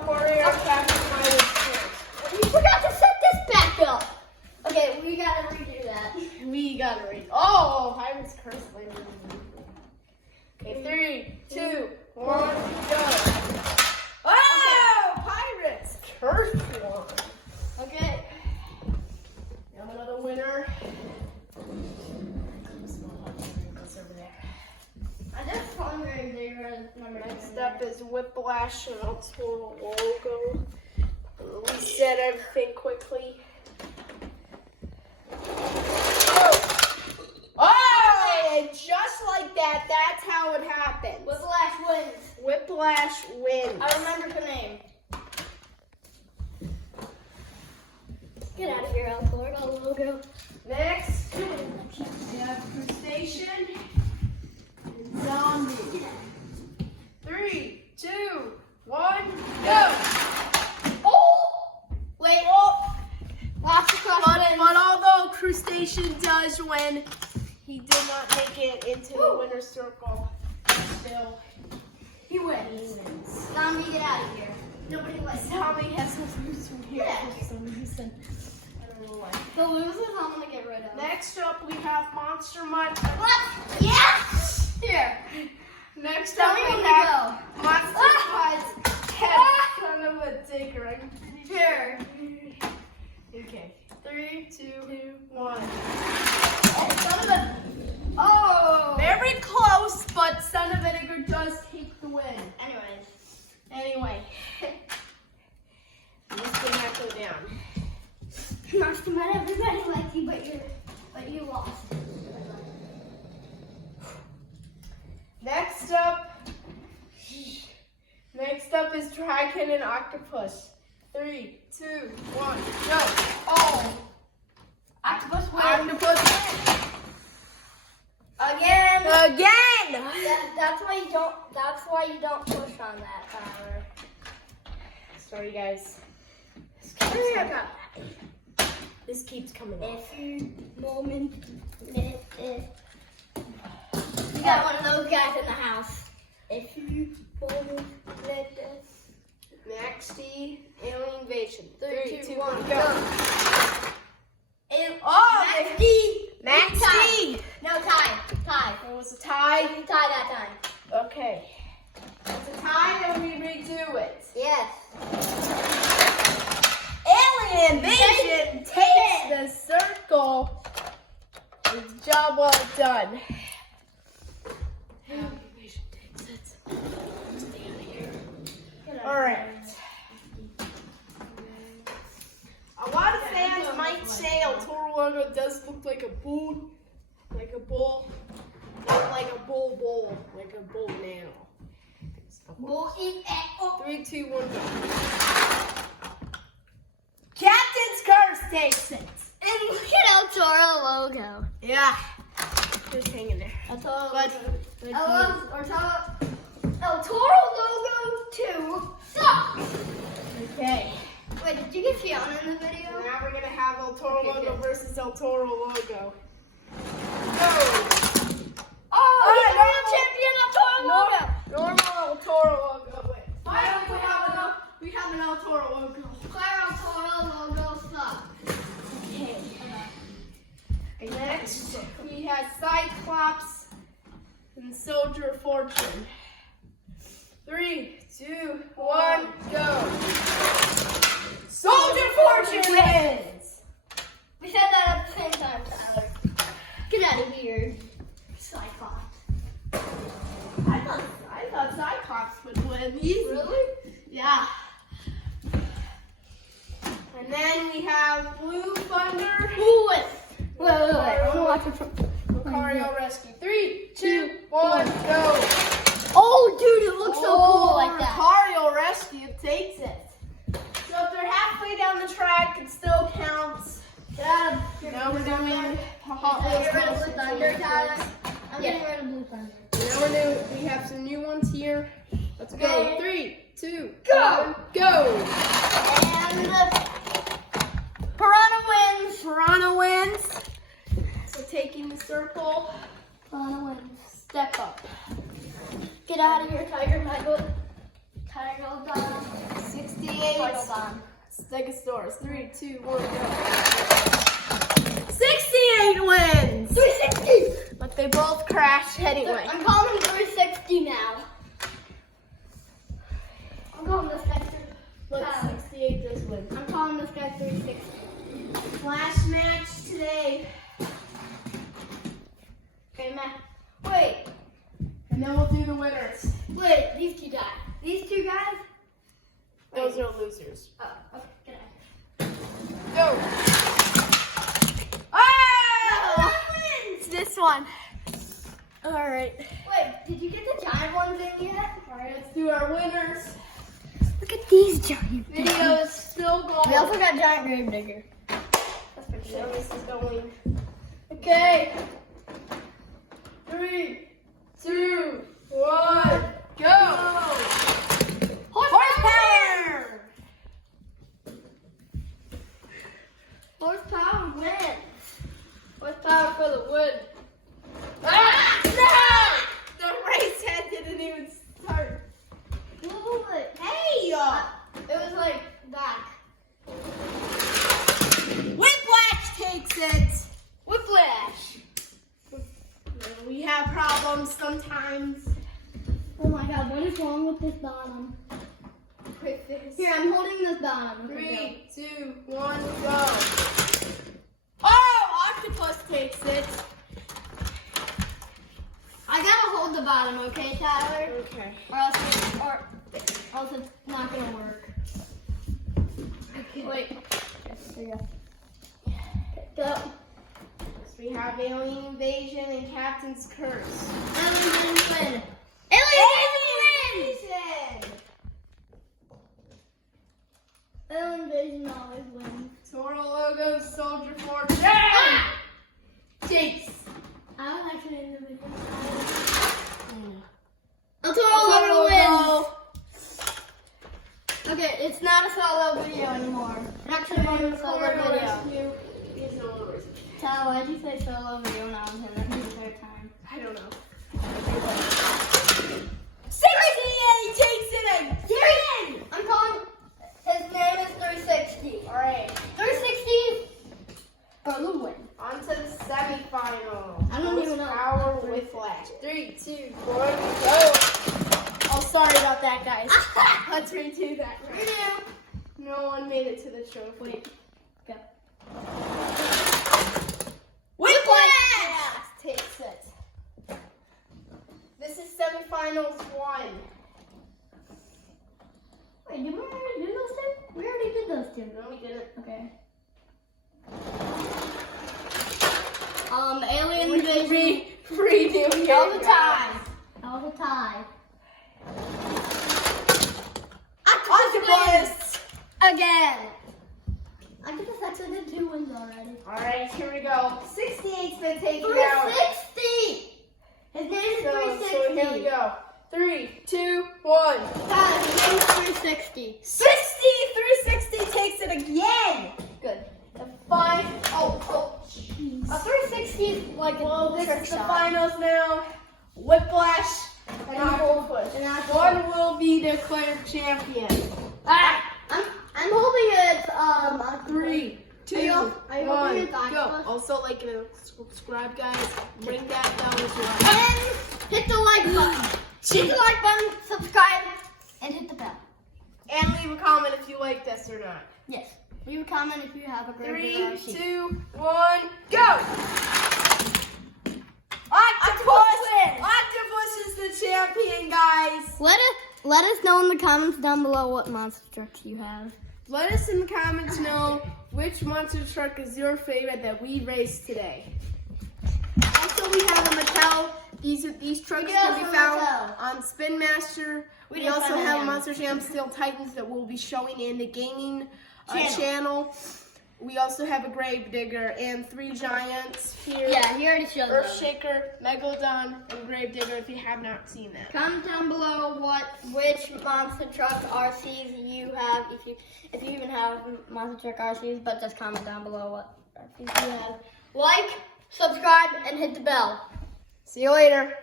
Corio, Captain Pirates. We forgot to set this back up. Okay, we gotta redo that. We gotta read. Oh, Pirates curse language. Okay, 3, 2, 1, go. Oh, Pirates curse one. Okay. We have another winner. I just wondering if they were number Next up is Whiplash and El Toro logo. Reset everything quickly. Oh, just like that. That's how it happens. Whiplash wins. Whiplash wins. I remember her name. Get out of here, El Toro logo. Next, we have Crustacean and Zombie. 3, 2, 1, go! Oh! Wait. Oh! Lots of crush But wins. although Crustacean does win, he did not make it into the winner's circle. Still, He wins. Zombie, get out of here. Nobody likes Zombie has no roots from here Yeah. for some reason. I don't know why. the losers. I'm gonna get rid of. Next up, we have Monster Mud. What? Yes. Here. Next Tell up, me we when to have go. Monster Mud's head. Son of a digger. Here. Okay. 3, 2, 1. Son of a. Oh. Very close, but Son of Vinegar does take the win. Anyways. Anyway, this did not go down. Monster Man, everybody likes you, but you lost. Next up is Dragon and Octopus. 3, 2, 1, go. Oh. Octopus wins. Octopus Again. again. That's why you don't. That's why you don't push on that, Tyler. Sorry, guys. This keeps coming off. If you moment, minute, if you got one of those guys in the house. If you moment, minute, Maxi Alien Invasion. 3, 2, 1, go. go. Oh, Maxi. Maxi. No, tie. It was a tie. Tie that time. Okay. It's a tie, and we redo it. Yes. Alien Invasion takes the circle. It's job well done. Alien Invasion takes it. Stay out of here. All right. A lot of fans might say El Toro logo does look like a bull, like a bull, not like a bull, like a bull animal. We'll eat it. 3, 2, 1, go. Captain's Curse takes it. And look at El Toro logo. Yeah. Just hang in there. El Toro But, El Toro logo 2 sucks. okay. Wait, did you get Fiona in the video? Now we're going to have El Toro Okay, logo good. versus El Toro logo. Go. Oh, he's the real champion El Toro logo. Normal El Toro logo. Wait. We have an El Toro logo. Clear El Toro logo sucks. Okay. Next, we have Cyclops and Soldier of Fortune. 3, 2, 1, go. Soldier of Fortune wins. We said that at the same time, Tyler. Get out of here, Cyclops. I thought Cyclops would win. Easy. Really? Yeah. And then we have Blue Thunder. Who wins? Wait. I want to watch it from. Lucario Rescue. 3, 2, 1, go. Oh, dude, it looks so cool like that. Lucario Rescue takes it. So if they're halfway down the track, it still counts. Yeah. Now we're doing Hot Get rid of Wheels. Blue Thunder, Tyler. I'm getting rid of Blue Thunder. Now we have some new ones here. Let's go. Okay. 3, 2, Go. 1, go. And Piranha wins. Piranha wins. So taking the circle. Piranha wins. Step up. Get out of here, Tiger Michael. Tiger Dog. 6 68. Hold on. Stegosaurus. 3, 2, 1, go. 68 wins. 360. But they both crashed anyway. I'm calling 360 now. I'm calling this guy Look, 68 does win. I'm calling this guy 360. Last match today. Okay, Matt. Wait. And then we'll do the winners. Wait, these two guys. These two guys? Those are losers. Oh, okay, good. Go. Oh! It's this one. All right. Wait, did you get the giant ones in yet? All right, let's do our winners. Look at these giant Video is still going. We also got giant grave digger. That's pretty So sick. this is going. Okay. 3, 2, 1, go. Horsepower. Horsepower wins. Horsepower for the wood. Ah! No! The race head didn't even start. What? Hey! It was like that. Whiplash takes it. Whiplash. We have problems sometimes Oh my god, what is wrong with this bottom? with this. Here, I'm holding this bottom. 3, 2, 1, go. Oh, octopus takes it. I gotta hold the bottom, okay, Tyler? Okay. Or else it's not gonna work. Okay. Wait. There you go. Go. We have Alien Invasion and Captain's Curse. Aliens win. Invasion! Alien Invasion always wins. Toro Logo, Soldier Force. Yeah! Jinx. I was actually in the video. Toro Toro Logo. Okay, it's not a solo video anymore. It actually wasn't a solo video. Tyler, why'd you say solo video now on him? That means it's our time. I don't know. 68 takes it again! I'm calling. His name is 360. Alright, 360 for the win. on to the semifinal. I don't even know. Power Whiplash. 3, 2, 1, go! Oh, sorry about that, guys. Let's redo that. Redo. No one made it to the trophy. Wait. Go. Whiplash takes it. This is semifinals 1. Wait, did we already do those two? We already did those two. No, we didn't. Okay. Alien Invasion. Redoing That it, was a guys. tie. That was a tie. Octopus! Again. I think this actually did 2 wins already. Alright, here we go. 68's been taken out. 360. His name is So 360. here we go. 3, 2, 1. Guys, his name is 360. 360 takes it again. Good. The 5. Oh, jeez. A 360 is like Well, a this trick is the shot. finals now. Whiplash and Octopus. And Octopus. One will be declared champion. Ah! I'm hoping it's a 3, 2, Are you 1, hoping it's go. Octopus? Also, like and subscribe, guys. Bring that down as well. And hit the like button. Hit the like button, subscribe, and hit the bell. And leave a comment if you like this or not. Yes. Leave a comment if you have a great 3, 2, 1, go! Octopus is the champion, guys. Let us know in the comments down below what monster trucks you have. Let us in the comments know which monster truck is your favorite that we raced today. Also, we have a Mattel. These trucks We can also be found Mattel. on Spin Master. We didn't also find have any. Monster Jam Steel Titans that we'll be showing in the gaming Channel. channel. We also have a Grave Digger and 3 giants here. Yeah, he already showed them. Earthshaker, Megalodon, and Grave Digger if you have not seen that. Comment down below which monster truck RCs you have, if you even have monster truck RCs, but just comment down below what RCs you have. Like, subscribe, and hit the bell. See you later.